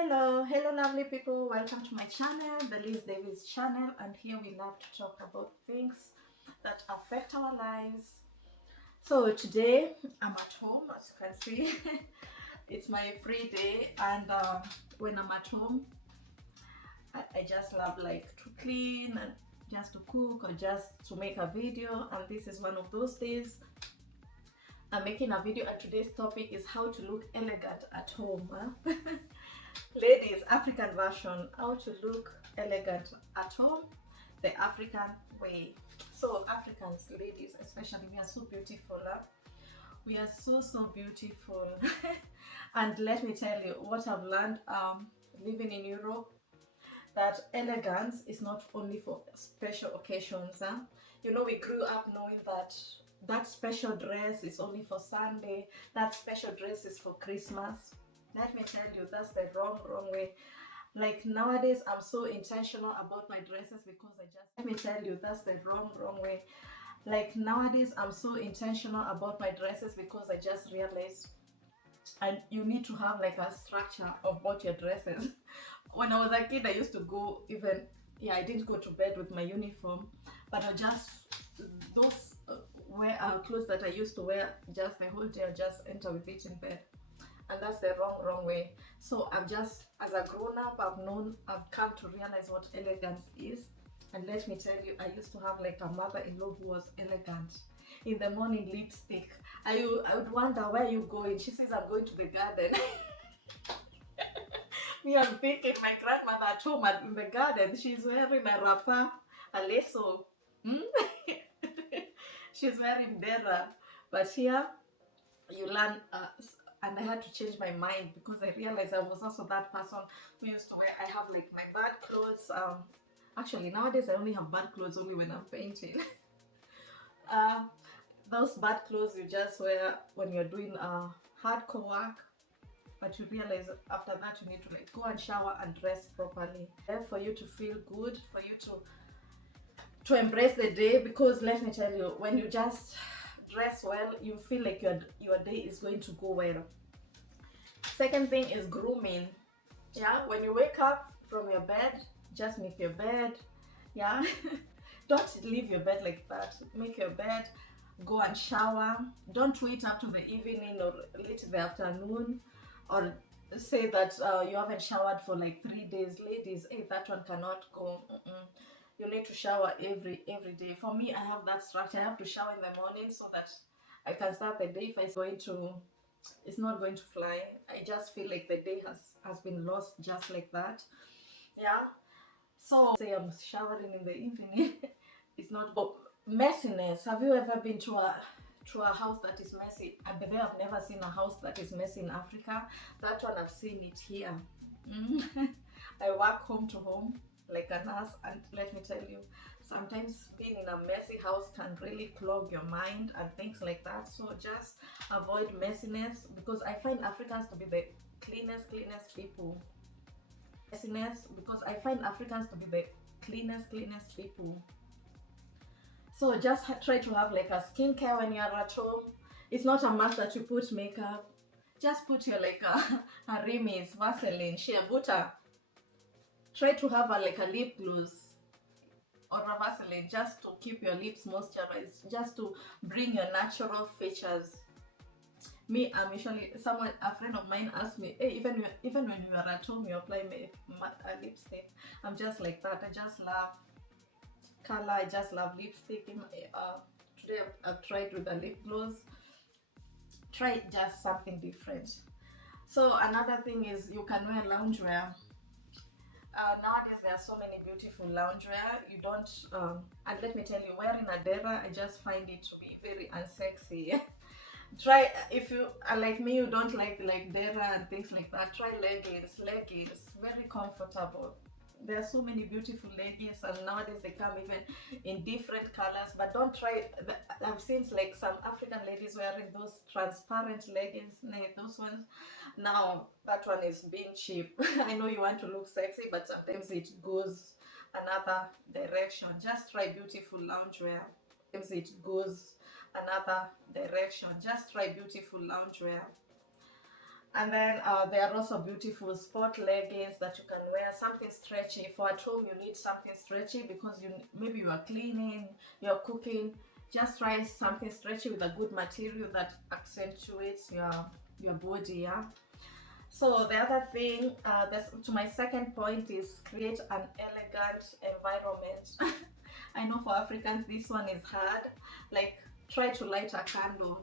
Hello lovely people, welcome to my channel, the Liz Davis channel, and here we love to talk about things that affect our lives. So today I'm at home, as you can see. It's my free day, and when I'm at home I just love like to clean and just to cook or just to make a video, and this is one of those days. I'm making a video, and today's topic is how to look elegant at home. Ladies, African version, how to look elegant at home, the African way. So Africans, ladies especially, we are so beautiful. We are so beautiful. And let me tell you what I've learned living in Europe, that elegance is not only for special occasions. You know, we grew up knowing that that special dress is only for Sunday, that special dress is for Christmas. Let me tell you, that's the wrong way. Like nowadays, I'm so intentional about my dresses because let me tell you, that's the wrong way. Like nowadays, I'm so intentional about my dresses because I just realized, and you need to have like a structure about your dresses. When I was a kid, I used to go even, yeah, I didn't go to bed with my uniform, but I just, those wear clothes that I used to wear just the whole day, I just enter with it in bed. And that's the wrong way. So I've just, as a grown-up, I've come to realize what elegance is. And let me tell you, I used to have like a mother-in-law who was elegant. In the morning, lipstick. I would wonder, where are you going? She says, I'm going to the garden. Me, I'm thinking my grandmother at home in the garden, she's wearing a wrapper, a lasso. Hmm? She's wearing dera. But here, you learn, and I had to change my mind because I realized I was also that person who used to wear, I have like my bad clothes. Actually, nowadays I only have bad clothes only when I'm painting. uh, those bad clothes you just wear when you're doing hardcore work, but you realize after that you need to like go and shower and dress properly, for you to feel good, for you to embrace the day. Because let me tell you, when you just dress well, you feel like your day is going to go well. Second thing is grooming. Yeah, when you wake up from your bed, just make your bed. Yeah. Don't leave your bed like that. Make your bed, go and shower. Don't wait up to the evening or late in the afternoon, or say that you haven't showered for like 3 days. Ladies, hey, that one cannot go. You need to shower every day. For me, I have that structure. I have to shower in the morning so that I can start the day. If it's not going to fly. I just feel like the day has been lost just like that. Yeah. So say I'm showering in the evening. It's not. Oh, messiness. Have you ever been to a house that is messy? I bet I've never seen a house that is messy in Africa. That one I've seen it here. I work home to home like a nurse, and let me tell you, sometimes being in a messy house can really clog your mind and things like that. So just avoid messiness, because I find Africans to be the cleanest people. Messiness, because I find Africans to be the cleanest people. So just try to have like a skincare when you're at home. It's not a must that you put makeup. Just put your like a Rimmy's, Vaseline, shea butter. Try to have like a lip gloss or a Vaseline, just to keep your lips moisturized, just to bring your natural features. Me, I'm usually, a friend of mine asked me, hey, even when you are at home, you apply a lipstick. I'm just like that. I just love color. I just love lipstick. Today I've tried with a lip gloss. Try just something different. So another thing is you can wear loungewear. Nowadays there are so many beautiful loungewear. You don't, and let me tell you, wearing a dera, I just find it to be very unsexy. Try, if you are like me, you don't like dera and things like that, try leggings. Very comfortable. There are so many beautiful leggings, and nowadays they come even in different colors. But don't try, I've seen like some African ladies wearing those transparent leggings. Those ones, now that one is being cheap. I know you want to look sexy, but sometimes it goes another direction. Just try beautiful loungewear. Sometimes it goes another direction. Just try beautiful loungewear. And then there are also beautiful sport leggings that you can wear, something stretchy. For at home, you need something stretchy because maybe you are cleaning, you're cooking. Just try something stretchy with a good material that accentuates your body. Yeah. So the other thing, to my second point, is create an elegant environment. I know for Africans this one is hard. Like, try to light a candle.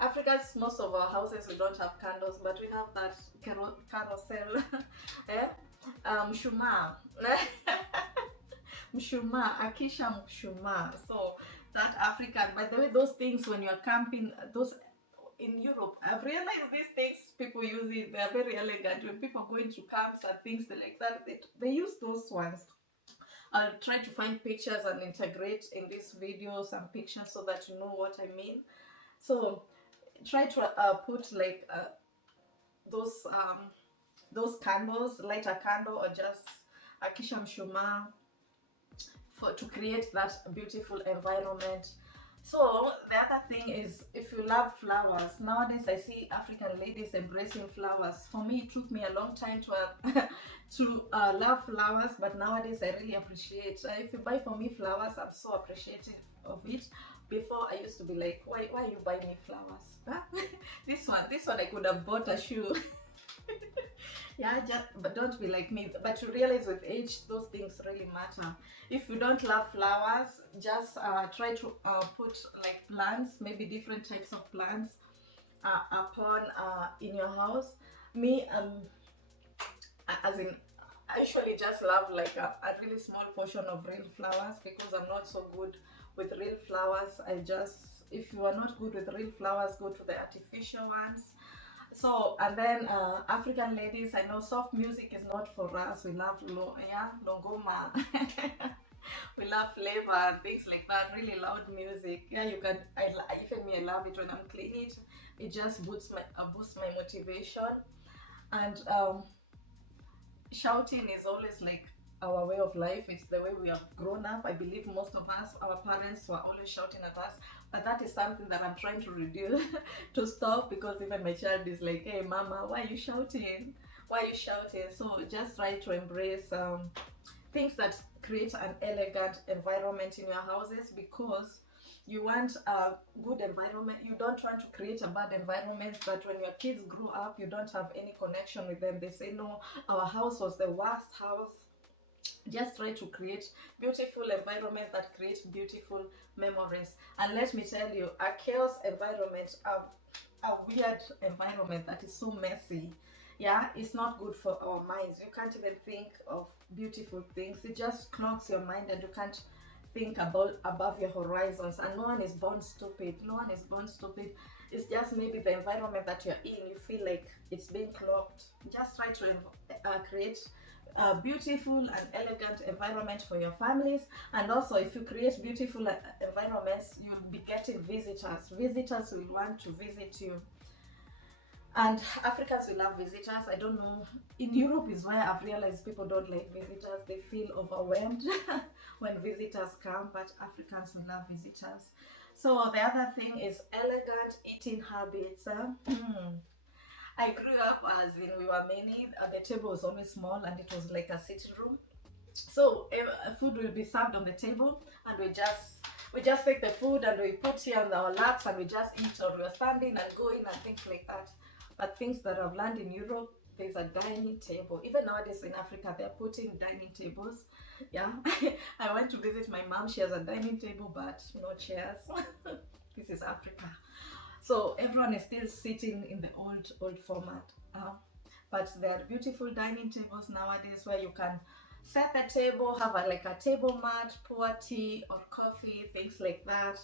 Africans, most of our houses, we don't have candles, but we have that carousel. eh? Mshumaa. Mshumaa, akisha mshumaa. So that African, by the way, those things when you're camping, those in Europe, I've realized these things people use it, they're very elegant. When people go into camps and things like that, they use those ones. I'll try to find pictures and integrate in these videos and pictures so that you know what I mean. So try to put like those those candles, light a candle or just akisha mshumaa for to create that beautiful environment. So the other thing is, if you love flowers, nowadays I see African ladies embracing flowers. For me, it took me a long time to love flowers, but nowadays I really appreciate. If you buy for me flowers, I'm so appreciative of it. Before I used to be like, why you buy me flowers? Huh? this one I could have bought a shoe. Yeah, just but don't be like me. But you realize with age, those things really matter. If you don't love flowers, just try to put like plants, maybe different types of plants upon in your house. Me, as in, I usually just love like a really small portion of real flowers because I'm not so good with real flowers. If you are not good with real flowers, go to the artificial ones. So, and then African ladies, I know soft music is not for us. We love longoma. We love flavor and things like that. Really loud music. Yeah, you can. Even me, I love it when I'm cleaning. It just boosts my motivation. And shouting is always like our way of life. It's the way we have grown up. I believe most of us, our parents were always shouting at us, but that is something that I'm trying to reduce to stop, because even my child is like, hey mama, why are you shouting, why are you shouting? So just try to embrace things that create an elegant environment in your houses, because you want a good environment. You don't want to create a bad environment that when your kids grow up, you don't have any connection with them. They say, no, our house was the worst house. Just try to create beautiful environment that creates beautiful memories. And let me tell you, a chaos environment, a weird environment that is so messy, yeah, it's not good for our minds. You can't even think of beautiful things. It just clogs your mind and you can't think about above your horizons. And no one is born stupid. No one is born stupid. It's just maybe the environment that you're in, you feel like it's being clogged. Just try to create a beautiful and elegant environment for your families. And also, if you create beautiful environments, you'll be getting visitors. Visitors will want to visit you. And Africans will love visitors. I don't know. In Europe is where I've realized people don't like visitors. They feel overwhelmed when visitors come, but Africans will love visitors. So the other thing is elegant eating habits. I grew up as in we were many. The table was always small and it was like a sitting room. So food will be served on the table, and we just take the food and we put here on our laps and we just eat, or we're standing and going and things like that. But things that I've learned in Europe, there's a dining table. Even nowadays in Africa, they're putting dining tables. Yeah. I went to visit my mom. She has a dining table, but no chairs. This is Africa. So everyone is still sitting in the old format. But there are beautiful dining tables nowadays where you can set the table, have like a table mat, pour tea or coffee, things like that.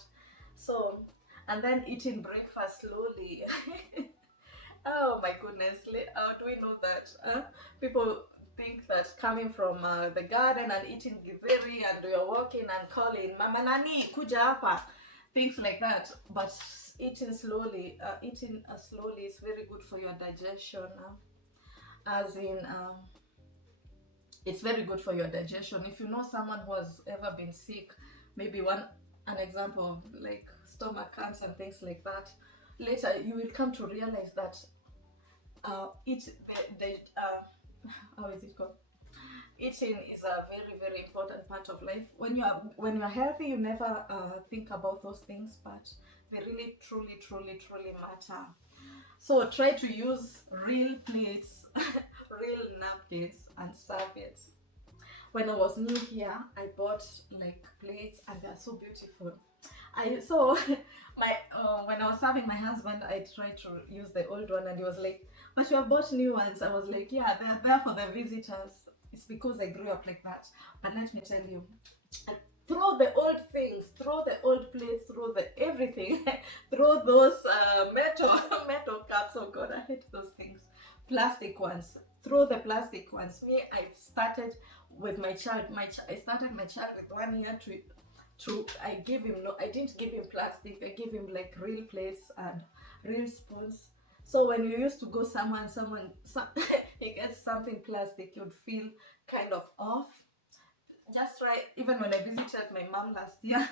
So, and then eating breakfast slowly. Oh my goodness, how do we know that? People think that coming from the garden and eating githeri and you're walking and calling, Mama Nani, kuja hapa, things like that. But eating slowly, slowly is very good for your digestion. As in, it's very good for your digestion. If you know someone who has ever been sick, maybe an example of like stomach cancer and things like that, later you will come to realize that eat the how is it called? Eating is a very very important part of life. When you are healthy, you never think about those things, but they really truly matter. So try to use real plates, real napkins and serviettes. When I was new here, I bought like plates and they're so beautiful. I so my when I was serving my husband, I tried to use the old one, and he was like, "But you have bought new ones." I was like, "Yeah, they're there for the visitors. It's because I grew up like that." But let me tell you, throw the old things, throw the old plates, throw the everything, throw those metal cups. Oh God, I hate those things. Plastic ones. Throw the plastic ones. Me, I started with my child. I started my child with 1 year to I gave him no, I didn't give him plastic. I gave him like real plates and real spoons. So when you used to go somewhere and he gets something plastic, you'd feel kind of off. Just right, even when I visited my mom last year,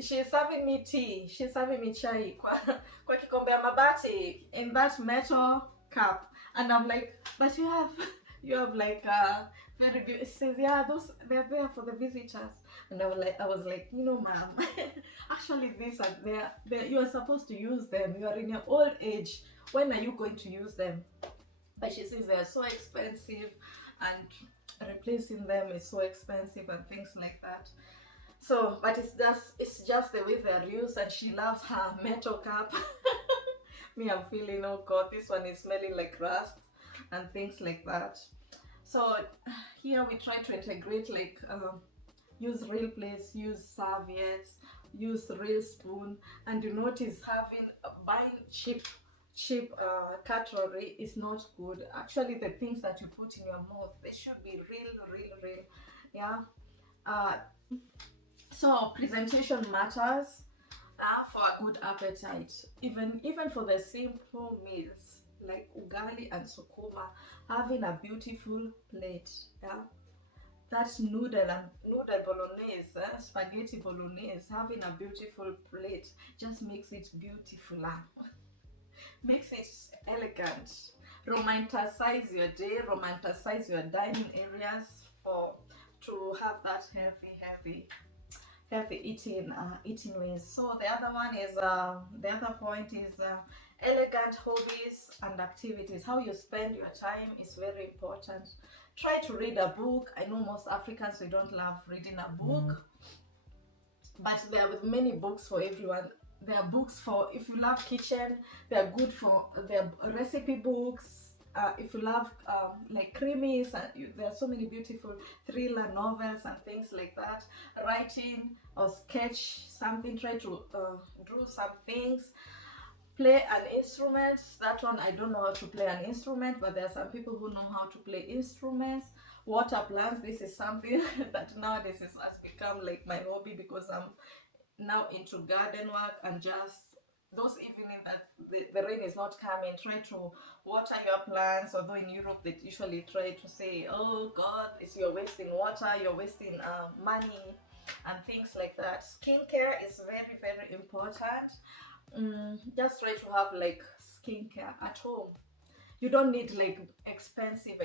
she's serving me tea, she's serving me chai kwa kikombe ya mabati in that metal cup, and I'm like, but you have like very beautiful. She says, yeah, those they're there for the visitors. And I was like, mom, actually these are there. You are supposed to use them. You are in your old age. When are you going to use them? But she says they're so expensive, and replacing them is so expensive and things like that. So, but it's just the way they're used, and she loves her metal cup. Me, I'm feeling, oh God, this one is smelling like rust and things like that. So here we try to integrate like use real plates, use serviettes, use real spoon, and you notice buying cheap cutlery is not good. Actually, the things that you put in your mouth, they should be real. Yeah. Uh, so presentation matters for a good appetite. Even for the simple meals like ugali and sukuma, having a beautiful plate. Yeah. That's noodle bolognese, spaghetti bolognese. Having a beautiful plate just makes it beautiful. Makes it elegant. Romanticize your day, romanticize your dining areas for to have that healthy eating ways. So the other point is elegant hobbies and activities. How you spend your time is very important. Try to read a book. I know most Africans, we don't love reading a book, but there are many books for everyone. There are books for if you love kitchen. They're good for their recipe books. If you love like creamies, there are so many beautiful thriller novels and things like that. Writing or sketch something. Try to draw some things. Play an instrument. That one, I don't know how to play an instrument, but there are some people who know how to play instruments. Water plants. This is something that nowadays has become like my hobby, because I'm now into garden work, and just those evening that the rain is not coming, try to water your plants. Although in Europe they usually try to say, oh God, you're wasting water, you're wasting money and things like that. Skincare is very important. Just try to have like skincare at home. You don't need like expensive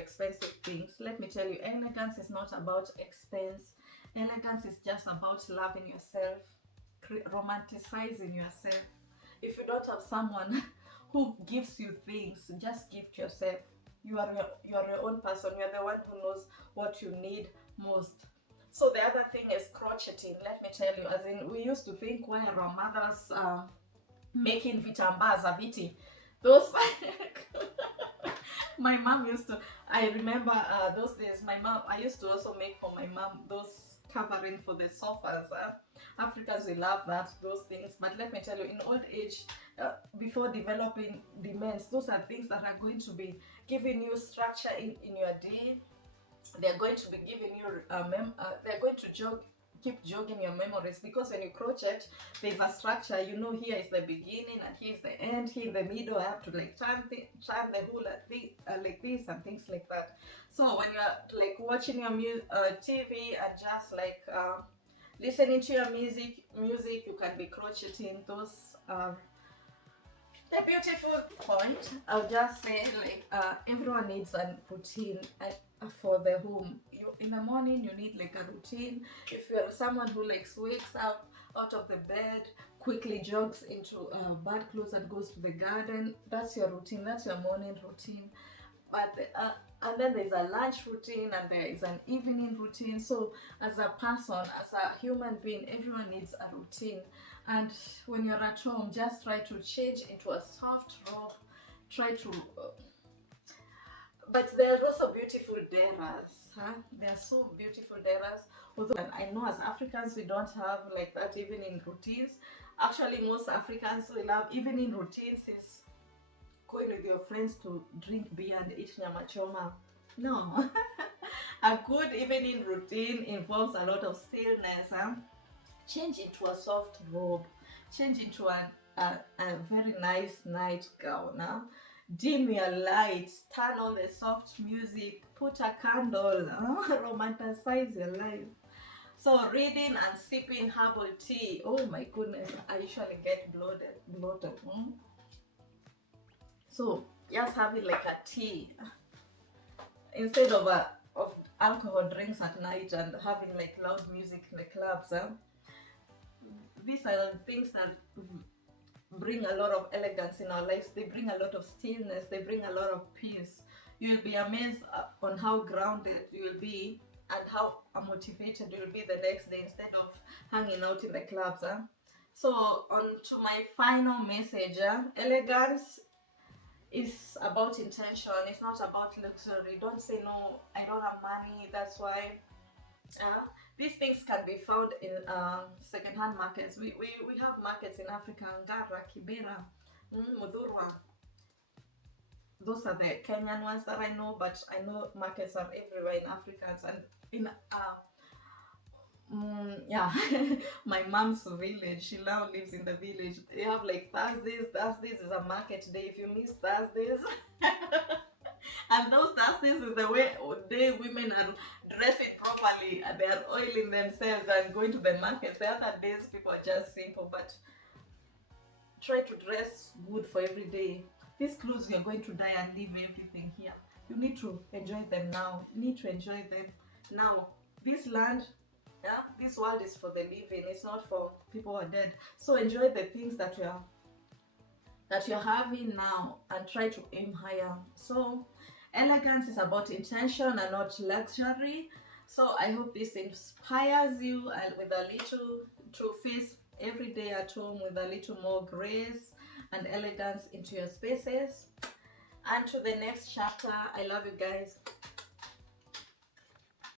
things. Let me tell you, elegance is not about expense. Elegance is just about loving yourself, romanticizing yourself. If you don't have someone who gives you things, just gift yourself. You are your own person. You are the one who knows what you need most. So the other thing is crocheting. Let me tell you, as in we used to think, why are our mothers making vitambaa za viti? Those my mom used to. I remember those days. My mom. I used to also make for my mom those covering for the sofas. Africans, we love those things. But let me tell you, in old age, before developing demands, those are things that are going to be giving you structure in your day. They're going to be giving you they're going to keep jogging your memories, because when you crochet, there's a structure. Here is the beginning and here is the end. Here in the middle, I have to like turn the hole like this and things like that. So when you're like watching your TV and just like listening to your music, you can be crocheting. Those are The beautiful point, I'll just say, like, everyone needs a routine for the home. You, in the morning, you need like a routine. If you're someone who likes wakes up out of the bed, quickly jogs into bad clothes and goes to the garden, that's your routine. That's your morning routine. But and then there's a lunch routine and there is an evening routine. So as a person, as a human being, everyone needs a routine. And when you're at home, just try to change into a soft robe. Try to but there's also beautiful deras, huh? They are so beautiful deras. Although I know as Africans we don't have like that evening routines. Actually, most Africans will have evening routines is going with your friends to drink beer and eat nyama choma. No. A good evening routine involves a lot of stillness, huh? Change into a soft robe, change into a very nice nightgown, huh? Dim your lights, turn on the soft music, put a candle, huh? Romanticize your life. So reading and sipping herbal tea, oh my goodness, I usually get bloated. Hmm? So just having like a tea instead of alcohol drinks at night and having like loud music in the clubs. Huh? These are things that bring a lot of elegance in our lives. They bring a lot of stillness. They bring a lot of peace. You'll be amazed on how grounded you will be and how motivated you will be the next day instead of hanging out in the clubs. Huh? So on to my final message. Elegance is about intention. It's not about luxury. Don't say no, I don't have money, that's why. These things can be found in second-hand markets. We have markets in Africa: Ngara, Kibera, Mudurwa. Those are the Kenyan ones that I know, but I know markets are everywhere in Africans and in yeah. My mom's village, she now lives in the village. They have like Thursdays is a market day. If you miss Thursdays, and those Thursdays is the day women are dressing properly and they are oiling themselves and going to the markets. The other days people are just simple, but try to dress good for every day. These clothes, you're going to die and leave everything here. You need to enjoy them now. You need to enjoy them now. This land, yeah, this world is for the living. It's not for people who are dead. So enjoy the things that you're having now and try to aim higher. So elegance is about intention and not luxury. So I hope this inspires you and with a little to face every day at home with a little more grace and elegance into your spaces. And to the next chapter. I love you guys.